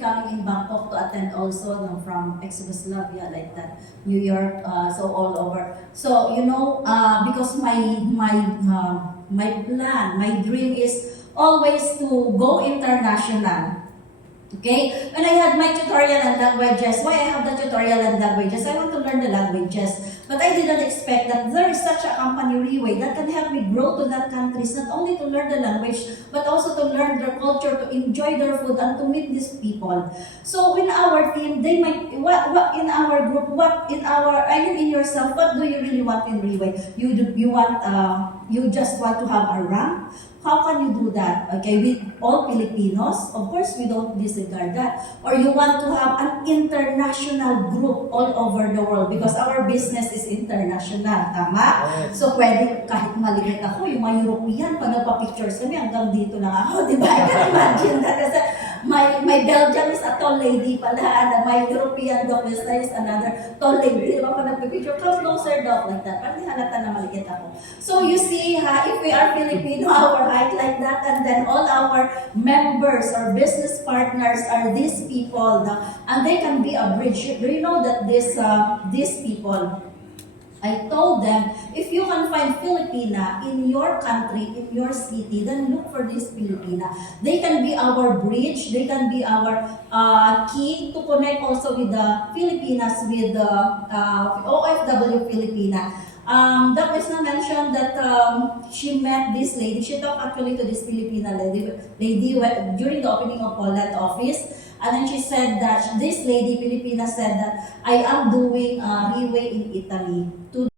coming in Bangkok to attend also from ex-Yugoslavia, like that, New York, so all over. So because my plan, my dream is always to go international. Okay? When I had my tutorial and languages, why I have the tutorial and languages? I want to learn the languages. But I didn't expect that there is such a company, Riway, that can help me grow to that countries, not only to learn the language, but also to learn their culture, to enjoy their food, and to meet these people. So in our team, they might, what in our group, in yourself, what do you really want in Riway? You just want to have a rank? How can you do that? Okay, with all Filipinos, of course, we don't disregard that. Or you want to have an international group all over the world because our business is international, tama? Yes. So, pwede kahit maliit ako, yung mga European, pag nagpa-pictures kami, hanggang dito lang ako, di ba? I can imagine that. Kasi my Belgian is a tall lady pala, and my European dog is another tall lady. Di ba? Pag nagpa-picture, come closer, dog, like that. Parang halata na maliit ako. So, you see, if we are Filipino, our height like that, and then all our members or business partners are these people, and they can be a bridge. Do you know that these people, I told them, if you can find Filipina in your country, in your city, then look for this Filipina. They can be our bridge, they can be our key to connect also with the Filipinas, with the OFW Filipina. Dr. Isna mentioned that she met this lady. She talked actually to this Filipina lady during the opening of Poland office. And then she said that this lady, Filipina, said that I am doing Riway in Italy.